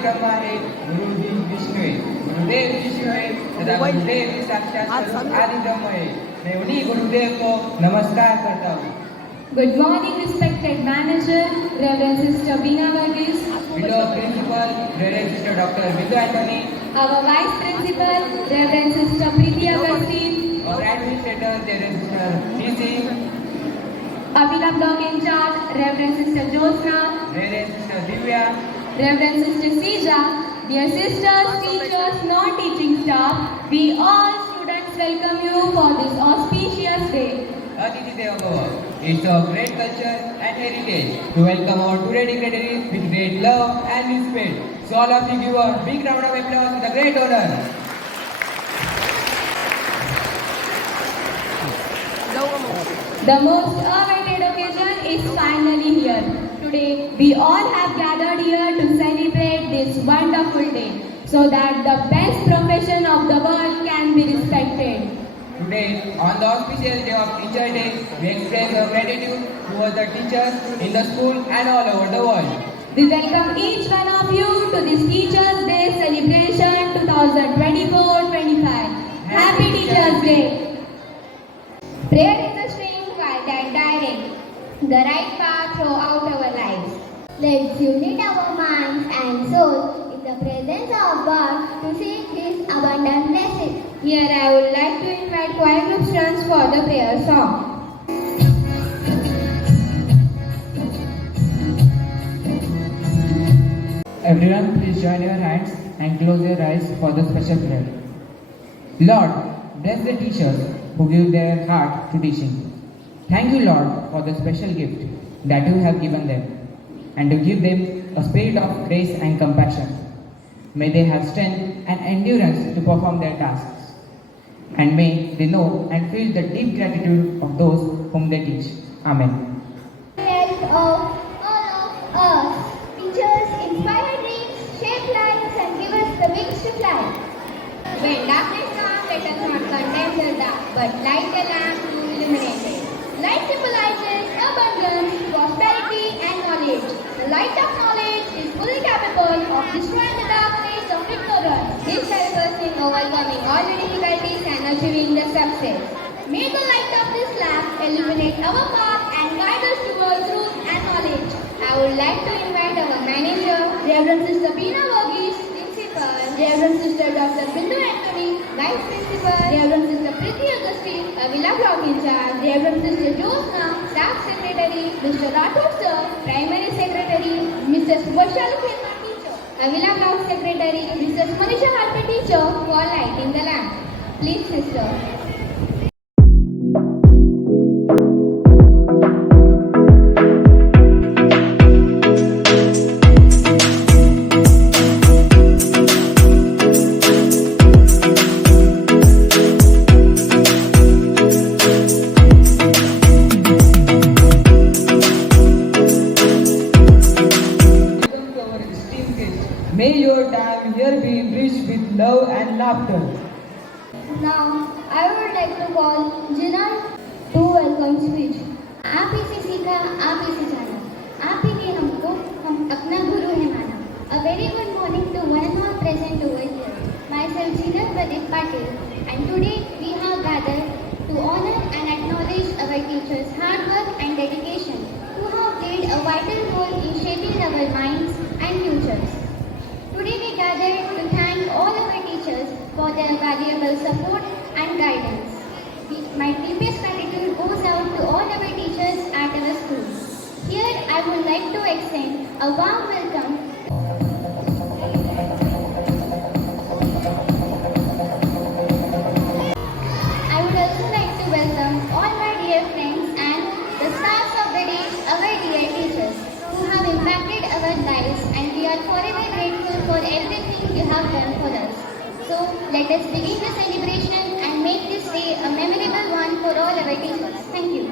ब्रह्मा है, गुरु ही विष्णु है, गुरुदेव विष्णु है तथा गुरुदेव ही साक्षात स्वरूप आदि ब्रह्म है। मैं उन्हीं गुरुदेव को नमस्कार करता हूँ। Good morning, respected manager, Reverend Sister Beena Varghese, Below principal, Reverend Sister Dr. Bindu Anthony, our vice principal, Reverend Sister Preeti Augustine, our administrator, Reverend Sister DC, Avila block in charge, Reverend Sister Jyotsna, Reverend Sister Divya, Reverend Sister Sija, dear sisters, teachers, non-teaching staff, we all students welcome you for this auspicious day. Atiti Deva Bhava. It's a great culture and heritage to welcome our today dignitaries with great love and respect. So all of you give a big round of applause with a great honor. The most awaited occasion is finally here. Today, we all have gathered here to celebrate this wonderful day so that the best profession of the world can be respected. Today, on the auspicious day of Teacher Day, we express our gratitude towards the teachers in the school and all over the world. We welcome each one of you to this Teachers Day celebration 2024-25. Happy Teachers Day! Prayer is a stream quiet and direct, the right path throughout our lives. Let's unite our minds and souls in the presence of God to seek His abundant blessings. Here I would like to invite choir group students for the prayer song. Everyone, please join your hands and close your eyes for the special prayer. Lord, bless the teachers who give their heart to teaching. Thank you, Lord, for the special gift that you have given them and to give them a spirit of grace and compassion. May they have strength and endurance to perform their tasks. And may they know and feel the deep gratitude of those whom they teach. Amen. Help of all of us. Teachers inspire dreams, shape lives, and give us the wings to fly. When darkness comes, let us not condemn the dark, but light the lamp to illuminate it. Light symbolizes abundance, prosperity, and knowledge. The light of knowledge is fully capable of destroying the darkness of ignorance. This helps us in overcoming all the difficulties and achieving the success. May the light of this lamp illuminate our path and guide us towards truth and knowledge. I would like to invite our manager, Reverend Sister Beena Varghese, principal, Reverend Sister Dr. Bindu Anthony, vice principal, Reverend Sister Preeti Augustine, Avila block in charge, Reverend Sister Jyotsna, staff secretary, Mr. Rathod Sir, primary secretary, Mrs. Subhashalu Khema Teacher, Avila block secretary, Mrs. Manisha Harpe Teacher, for lighting the lamp. Please, sister. May your time here be enriched with love and laughter. Now, I would like to call Jinan to welcome speech. आप ही से सीखा, आप ही से जाना, आप ही ने हमको हम अपना गुरु है माना. A very good morning to one and all present over here. Myself Jinan Pradeep Patil, and today we have gathered to honor and acknowledge our teachers' hard work and dedication, who have played a vital role in shaping our minds and futures. Today we gathered to thank all our teachers for their valuable support and guidance. My deepest gratitude goes out to all our teachers at our school. Here I would like to extend a warm welcome. I would also like to welcome all my dear friends and the stars of the day, our dear teachers, who have impacted our lives, and we are forever grateful for everything you have done for us. So let us begin the celebration and make this day a memorable one for all our teachers. Thank you.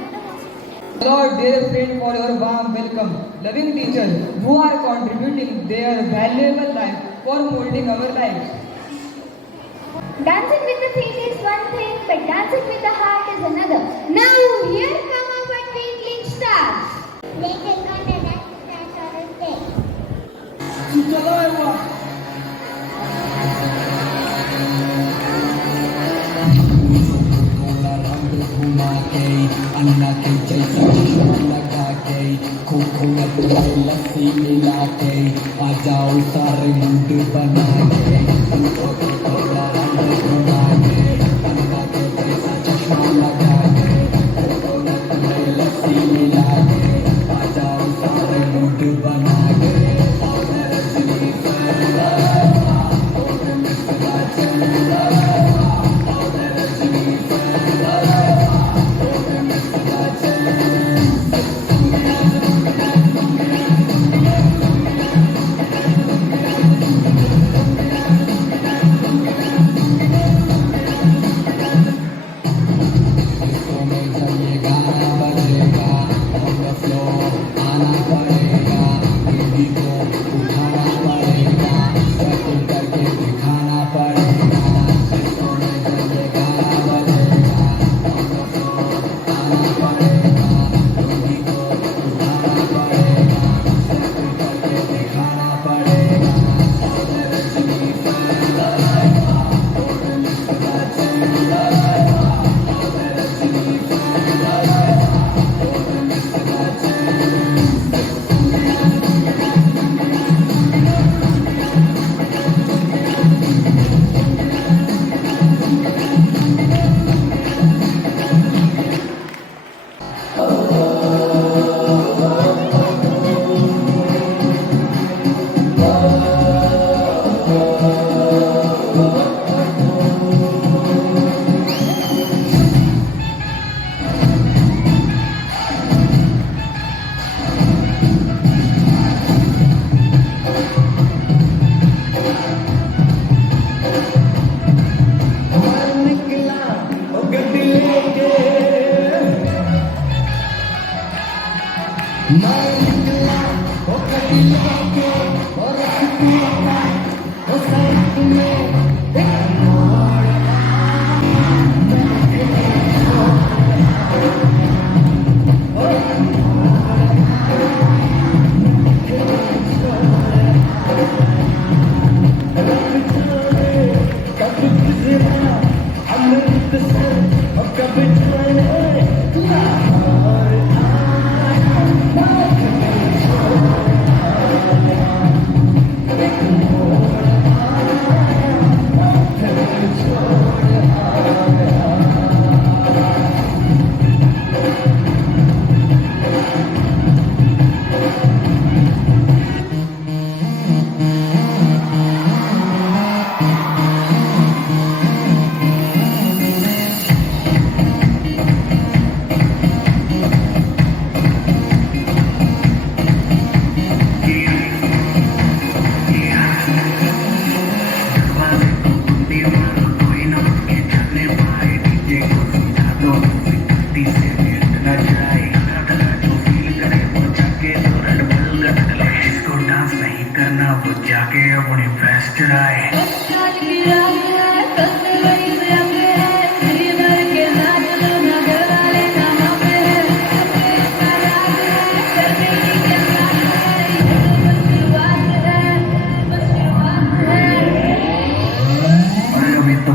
Lord, dear friend, for your warm welcome. Loving teachers who are contributing their valuable life for molding our lives. Dancing with the feet is one thing, but dancing with the heart is another. Now here come our twinkling stars. They can go to that on the stage. Sister Loiva, Meena के जैसा चश्मा लगा के coconut में लस्सी मिला के आ जाओ सारे मुंड बना के तुमको तो थोड़ा रंग घुमा के मीना के जैसा चश्मा लगा के कोकोनट में लस्सी मिला के आ जाओ सारे मुंड बना के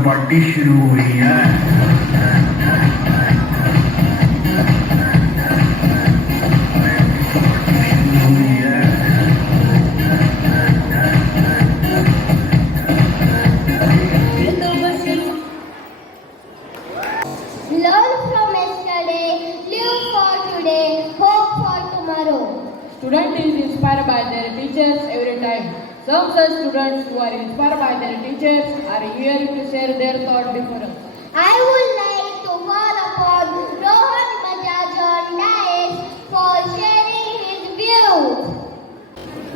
पार्टी शुरू हुई है। Learn from yesterday, live for today, hope for tomorrow. Student is inspired by their teachers every time. Some such students who are inspired by their teachers are here to share their thought before us. I would like to call upon Rohan Majajan Dias for sharing his views.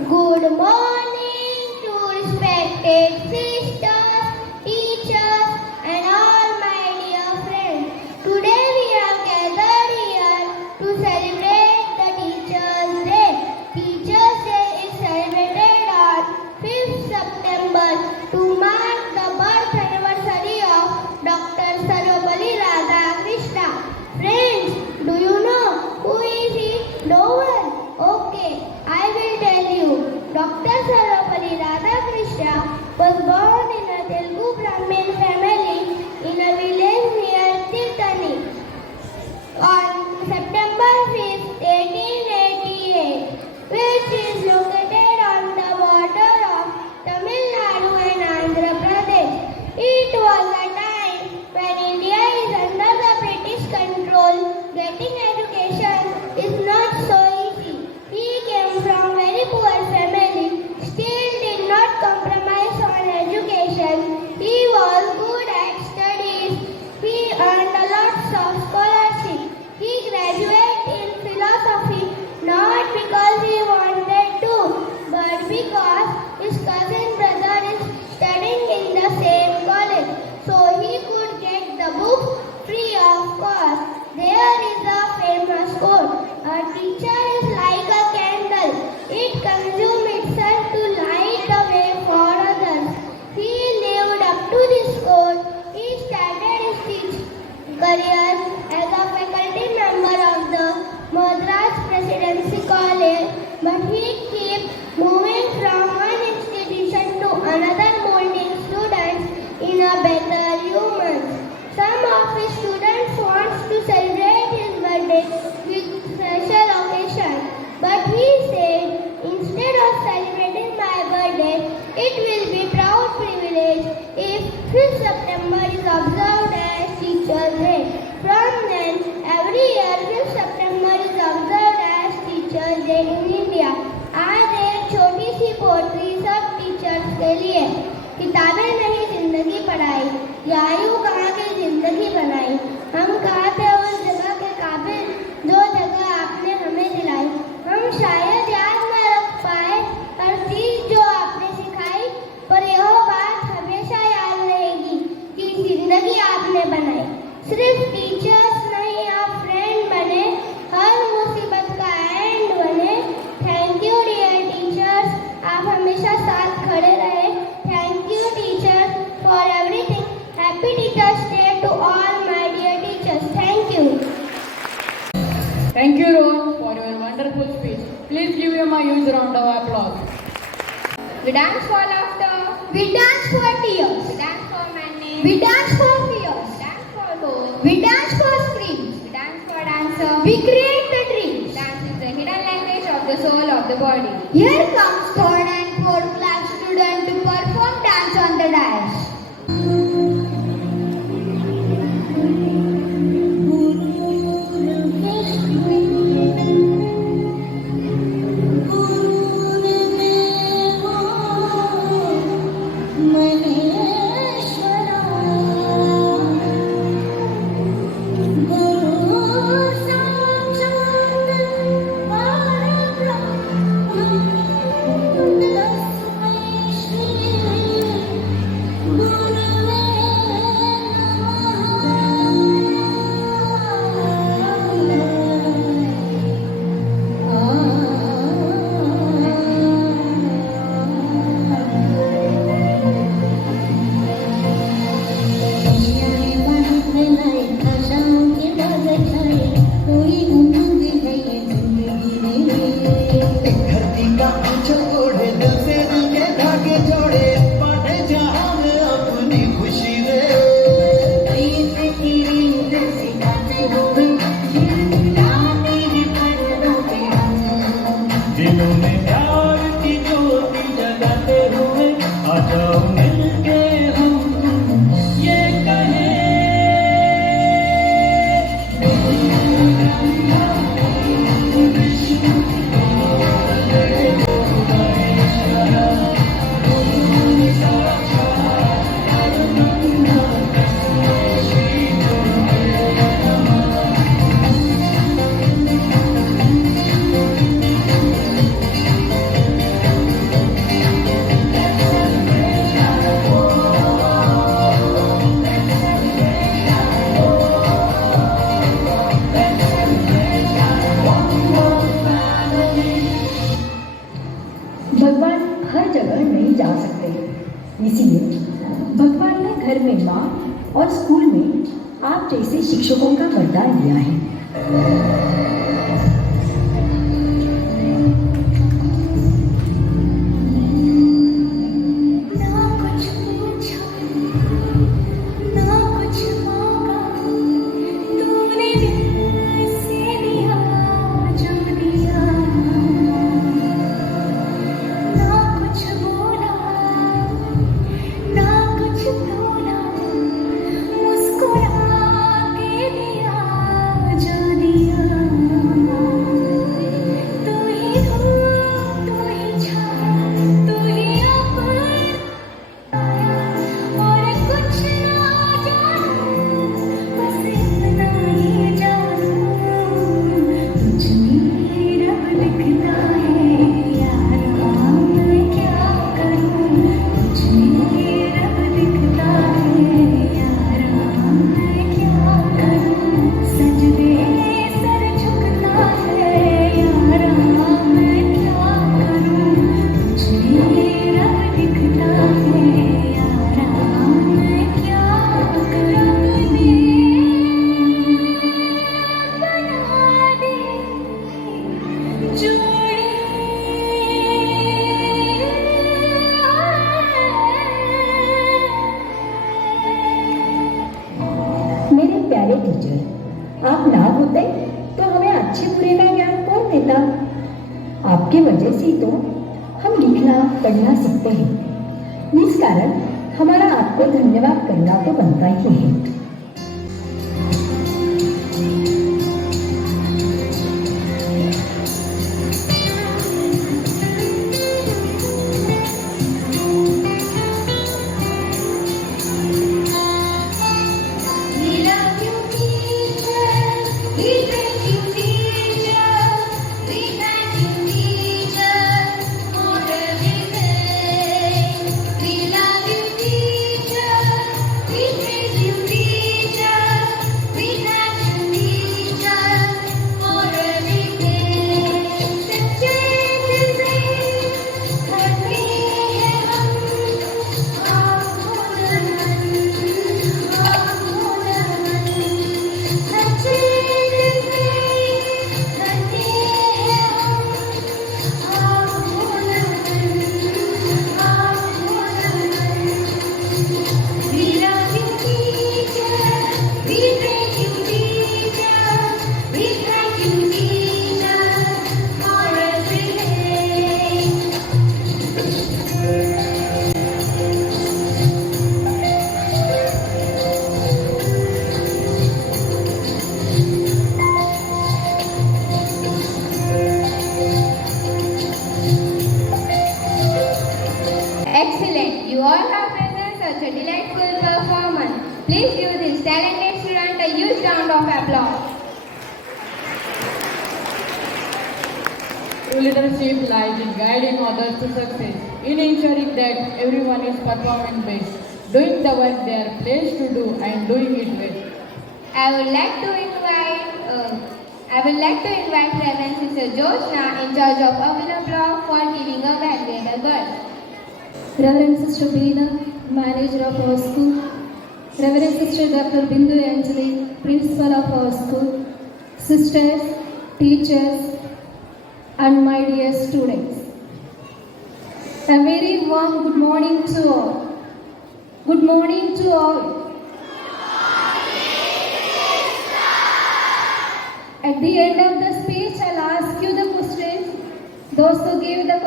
Good morning to respected sisters, teachers and all my dear friends. Today we are gathered here to celebrate the Teachers' Day. Teachers' Day is celebrated on 5th September to mark the birth anniversary of Dr. Sarvapalli getting education is not so easy. He came from very poor family, still did not compromise on education. He was good at studies. He earned a lot of scholarship. He graduated in philosophy not because he wanted to, but because his cousin brother is studying in the same college, so he could get the book free of cost. There is a famous quote, "A teacher is like a candle. It consumes itself to light the way for others." He lived up to this quote. He started his teaching career as a faculty member of the Madras Presidency College, but he kept moving from one institution to another, molding students in a better human. Some of his students want to celebrate his birthday with special occasion, but he said, "Instead of celebrating my birthday, it will be proud privilege if 5th September is observed as Teachers' Day." From then, every year 5th September is observed as Teachers' Day in India. आज एक छोटी सी pottery सब teachers के लिए। किताबें नहीं जिंदगी पढ़ाई, या यूं कहा कि जिंदगी बनाई। हम कहा थे उस जगह के काबिल जो जगह आपने हमें दिलाई। हम शायद याद न रख पाए हर चीज जो आपने सिखाई, पर यह बात हमेशा याद रहेगी कि जिंदगी आपने बनाई। सिर्फ टीचर्स नहीं, आप फ्रेंड बने, हर मुसीबत का एंड बने। थैंक यू डियर टीचर्स, आप हमेशा साथ खड़े रहे। Thank you teachers for everything. Happy teachers day to all my dear teachers. Thank you. Thank you, Rohan, for your wonderful speech. Please give him a huge round of applause. We dance for laughter. We dance for tears. We dance for madness. We dance for fears. We dance for hope. We dance for screams. We dance for dancer. We create the dreams. Dance is the hidden language of the soul of the body. Here comes third and fourth class student to perform dance on the dais. इसीलिए भगवान ने घर में माँ और school में आप जैसे शिक्षकों का वरदान दिया है। मुस्कुरा के दिया जो दिया। आपके वजह से ही तो हम लिखना पढ़ना सीखते हैं। इस कारण हमारा आपको धन्यवाद करना तो बनता ही है। We love you, teacher. We thank you, teacher. We thank you, teacher, for everything. We love you, teacher. We thank you, teacher. We thank you, teacher, for everything. सच्चे दिल से करते हैं हम आपको नमन, आपको नमन। सच्चे दिल से करते हैं हम आपको नमन, आपको नमन। We love you, teacher. We thank you, teacher. We thank you, teacher, for everything. Excellent. You all have presented such a delightful performance. Please give this talented student a huge round of applause. True leadership lies in guiding others to success, in ensuring that everyone is performing best, doing the work they are placed to do and doing it well. I would like to invite Reverend Sister Jyotsna in charge of Avila Block for giving a valuable word. Reverend Sister Beena, Manager of our school. Reverend Sister Dr. Bindu Anjali, Principal of our school. Sisters, teachers, and my dear students. A very warm good morning to all. Good morning to all. At the end of the speech, I'll ask you the question. Those who give the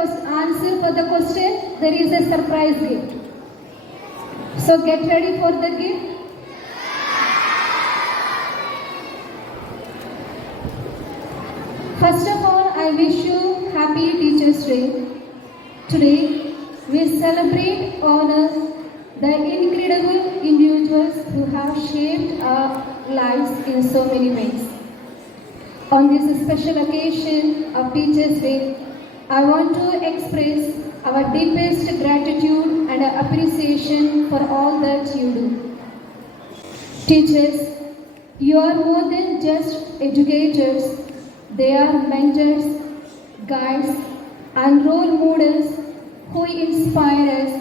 answer for the question, there is a surprise gift. So get ready for the gift. First of all, I wish you happy Teachers' Day. Today, we celebrate, honor the incredible individuals who have shaped our lives in so many ways. On this special occasion of Teachers' Day, I want to express our deepest gratitude and appreciation for all that you do. Teachers, you are more than just educators. They are mentors, guides, and role models who inspire us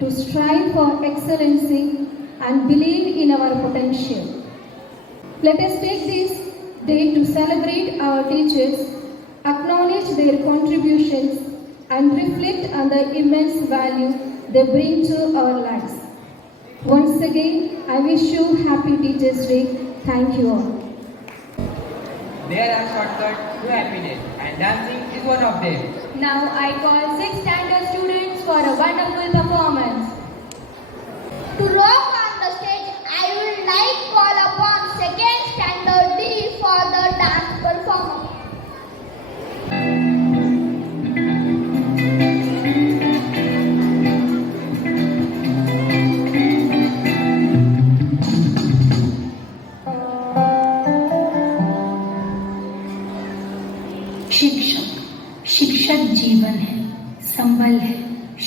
to strive for excellency and believe in our potential. Let us take this day to celebrate our teachers, acknowledge their contributions, and reflect on the immense value they bring to our lives. Once again, I wish you happy Teachers' Day. Thank you all. There are shortcuts to happiness, and dancing is one of them. Now I call 6th standard students for a wonderful performance. To rock on the stage, I would like call upon 2nd standard D for the dance performance. शिक्षक जीवन है, संबल है,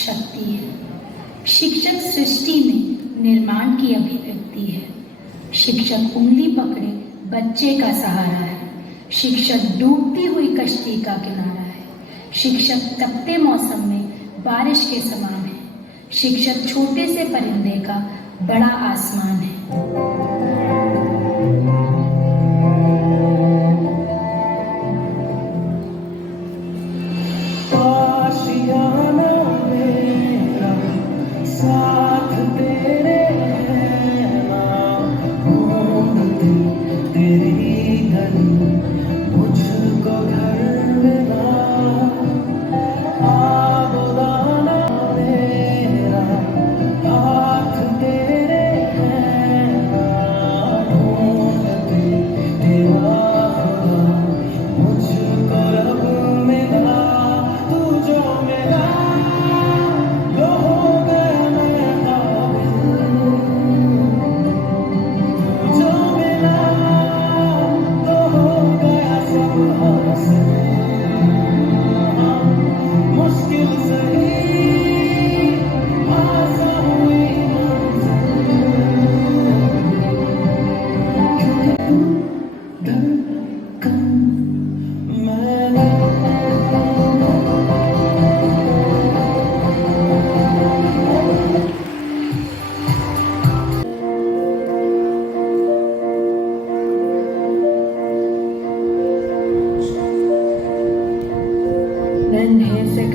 शक्ति है। शिक्षक सृष्टि में निर्माण की अभिव्यक्ति है। शिक्षक उंगली पकड़े बच्चे का सहारा है। शिक्षक डूबती हुई कश्ती का किनारा है। शिक्षक तपते मौसम में बारिश के समान है। शिक्षक छोटे से परिंदे का बड़ा आसमान है। मुझको घर में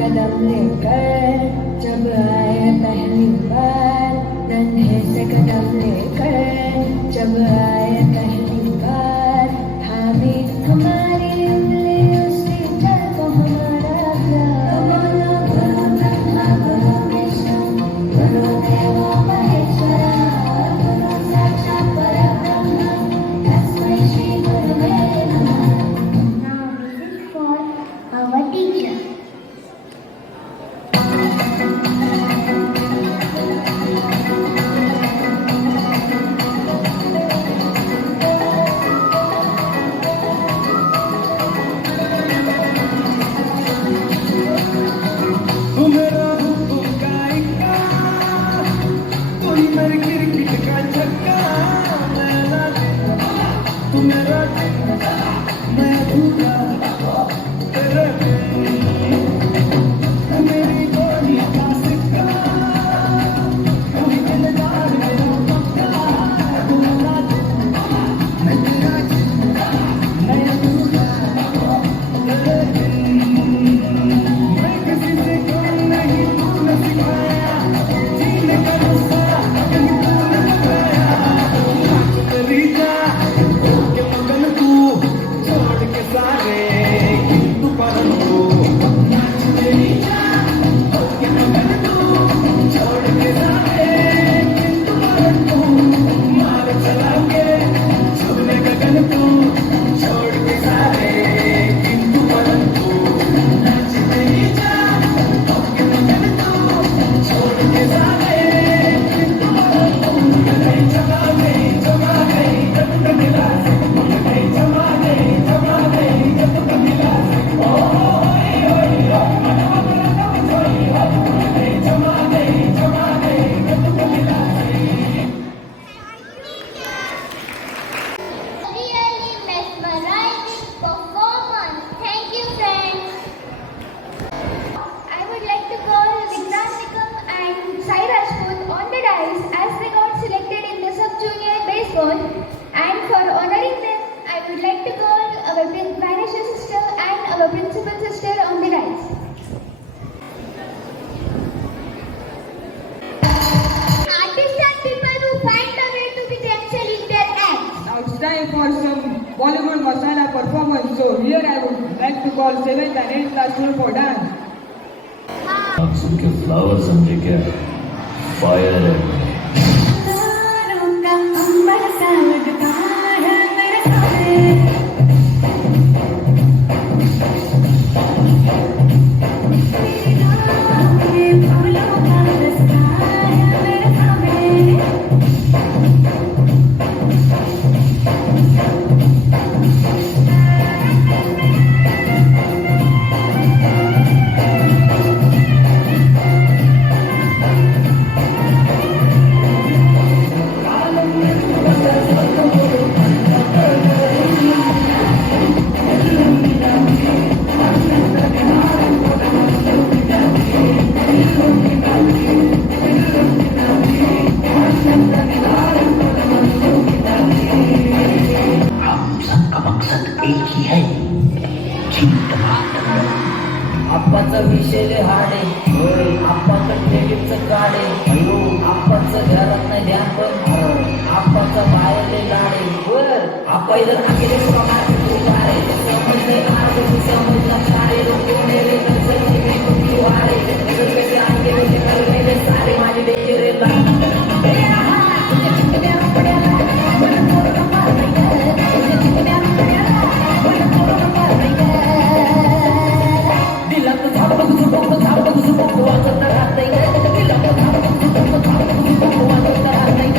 कदम लेकर जब आए पहली बार, नन्हे से कदम लेकर जब आए पहली बार, थामी हमारी उंगली उसी पल को हमारा प्यार। गुरु ब्रह्मा गुरु विष्णु गुरु देवो महेश्वरा, गुरु साक्षात् परब्रह्म तस्मै श्री गुरवे नमः। Now this is for our teacher. तू मेरा हुक्म का इक्का, तू ही मेरी क्रिकेट का छक्का, मैं ना तू मेरा मैं भूखा तेरे तू मेरी गोली का सिक्का, तू ही दिलदार मेरा पक्का, तू मेरा मैं तेरा मैं भूखा तेरे मैं किसी से कम नहीं, तूने सिखाया जीने का गुस्सा, कहीं तूने बताया तेरी जा के मगन तू छोड़ के सारे किंतु परंतु नाच तेरी जा के मगन तू छोड़ के सारे किंतु परंतु मार चला के छूने गगन तू छोड़ के सारे किंतु परंतु नाच तेरी जा के मगन तू छोड़ के सारे किंतु परंतु गई जमा गई जब तक मिला से गई जमा गई जब तक मिला से ओ ओए ओए मनवा मेरा कब छोई हो गई जमा गई जब तक मिला से। Really mesmerizing performance. Thank you, friends. I would like to call Vikrant Nikam and Sai Rajput on the dais as they got selected in the sub-junior baseball. And for honoring them, I would like to call our Vanisha sister and our principal sister on the dais. Artists and people who find a way to be themselves in their acts. Now it's time for some Bollywood masala performance. So here I would like to call 7th and 8th class students for dance. सुन के flower समझे क्या fire है तारों का अंबर सा लगता है मेरे सामने, मेरी राहों में फूलों का रास्ता है मेरे सामने। हम सबका मकसद एक ही है, जीत मात्र। आप्पाचं विषय हाडे होय, आप्पाचं क्रेडिटचं काढे अयो, आप्पाचं घरात नाही ध्यान पण आप्पाचा बाहेरले लाडे वर आप्पा इधर अकेले प्रमाण उभारे समजले मार्ग समजला सारे लोक मेरे नजर में कुछ वारे नजर में ध्यान के लिए कर मेरे सारे माझे देखे रे तेरा हाथ तुझे चिपके पड़ेगा बड़ा थोड़ा मार देगा तुझे चिपके पड़ेगा बड़ा थोड़ा मार देगा दिलात झाड बघू सुबक वाजत राहत नाही दिलात झाड बघू सुबक वाजत राहत नाही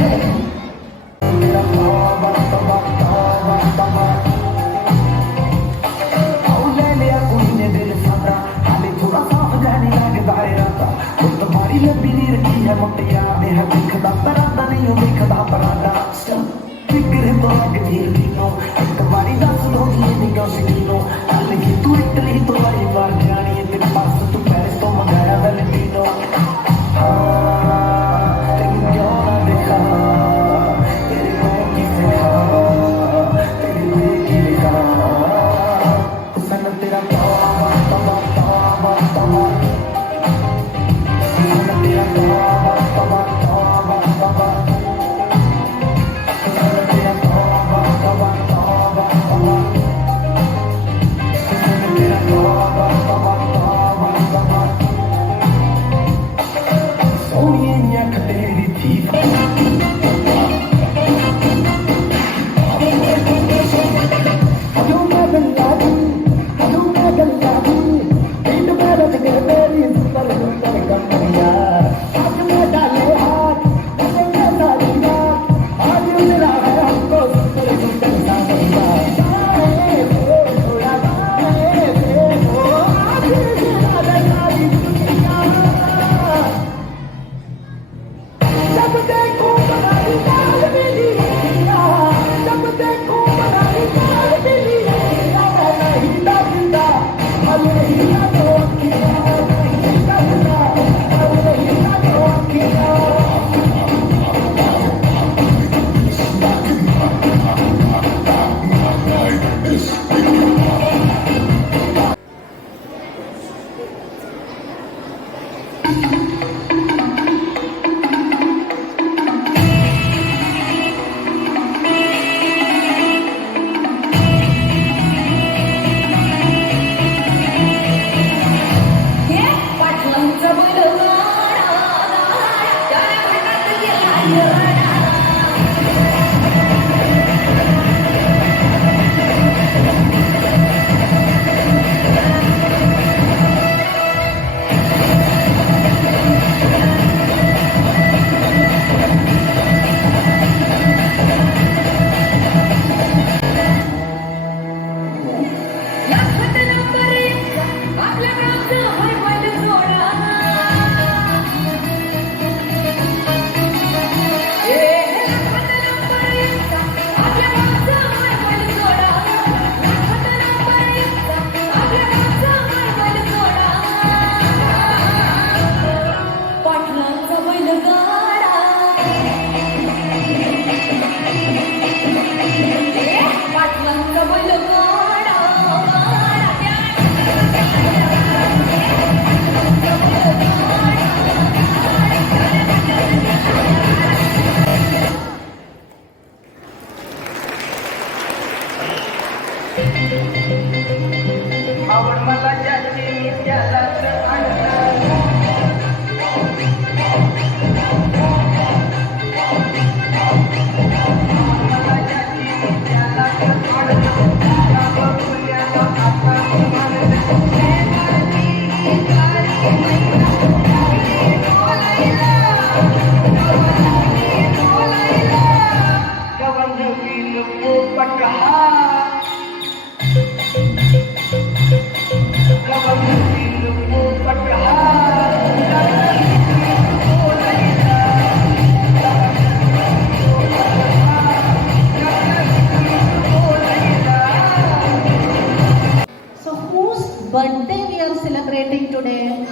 So whose birthday we are celebrating today?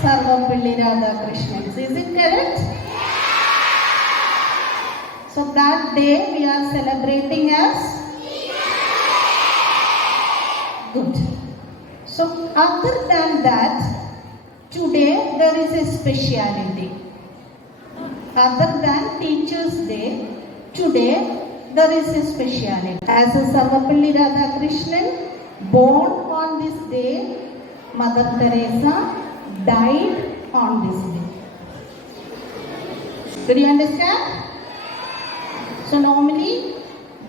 Sarvapalli Radhakrishnan. Is it correct? So that day we are celebrating as good. So other than that, today there is a speciality. Other than Teachers' Day, today there is a speciality. As a Sarvapalli Radhakrishnan, born on this day, Mother Teresa died on this day. Did you understand? So normally,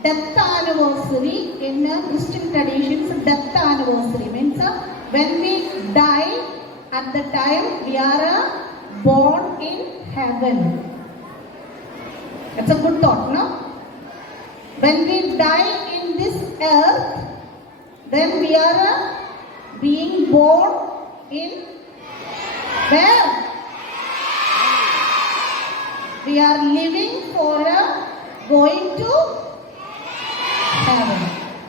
death anniversary in Christian traditions, death anniversary means when we die, at the time we are born in heaven. That's a good thought, no? When we die in this earth, then we are being born in where? We are living for going to heaven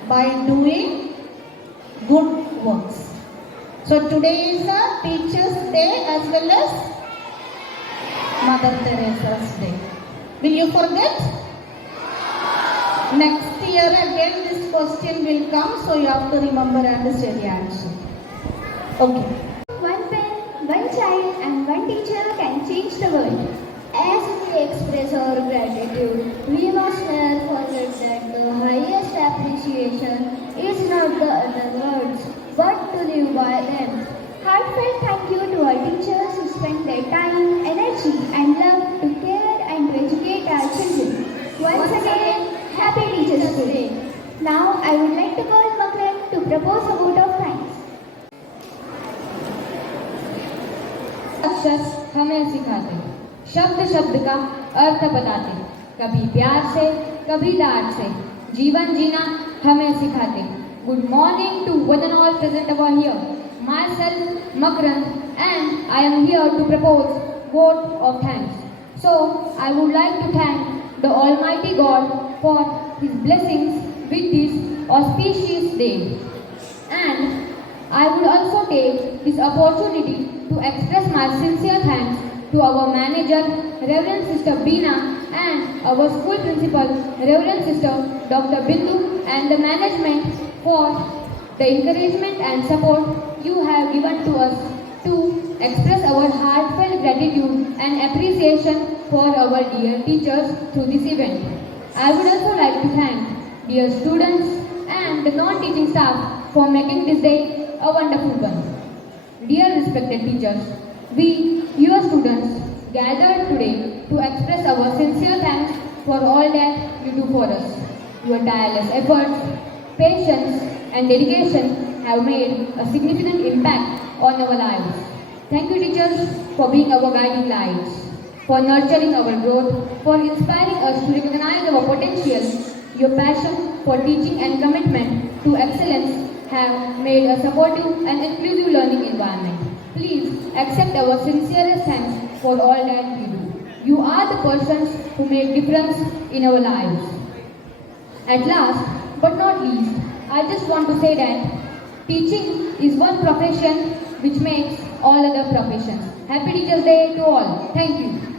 by doing good works. So today is a Teacher's Day as well as Mother Teresa's Day. Will you forget? Next year again this question will come, so you have to remember and say the answer. Okay. One pen, one child and one teacher can change the world. As we express our gratitude, we must never forget that the highest appreciation is not the other words, but to live by them. Heartfelt thank you to our teachers who spend their time, energy and love to care and to educate our children. Once again, Happy Teachers Day. Now I would like to call Makran to propose a vote of thanks. अक्षर हमें सिखाते, शब्द शब्द का अर्थ बताते, कभी प्यार से कभी डांट से जीवन जीना हमें सिखाते. Good morning to one and all present over here. Myself Makran and I am here to propose vote of thanks. So I would like to thank the Almighty God for His blessings with this auspicious day. And I would also take this opportunity to express my sincere thanks to our manager, Reverend Sister Beena, and our school principal, Reverend Sister Dr. Bindu, and the management for the encouragement and support you have given to us to express our heartfelt gratitude and appreciation for our dear teachers through this event. I would also like to thank dear students and the non-teaching staff for making this day a wonderful one. Dear respected teachers, we, your students, gathered today to express our sincere thanks for all that you do for us. Your tireless efforts, patience, and dedication have made a significant impact on our lives. Thank you, teachers, for being our guiding lights, for nurturing our growth, for inspiring us to recognize our potential. Your passion for teaching and commitment to excellence have made a supportive and inclusive learning environment. Please accept our sincerest thanks for all that you do. You are the persons who make difference in our lives. At last, but not least, I just want to say that teaching is one profession which makes all other professions. Happy Teachers Day to all. Thank you.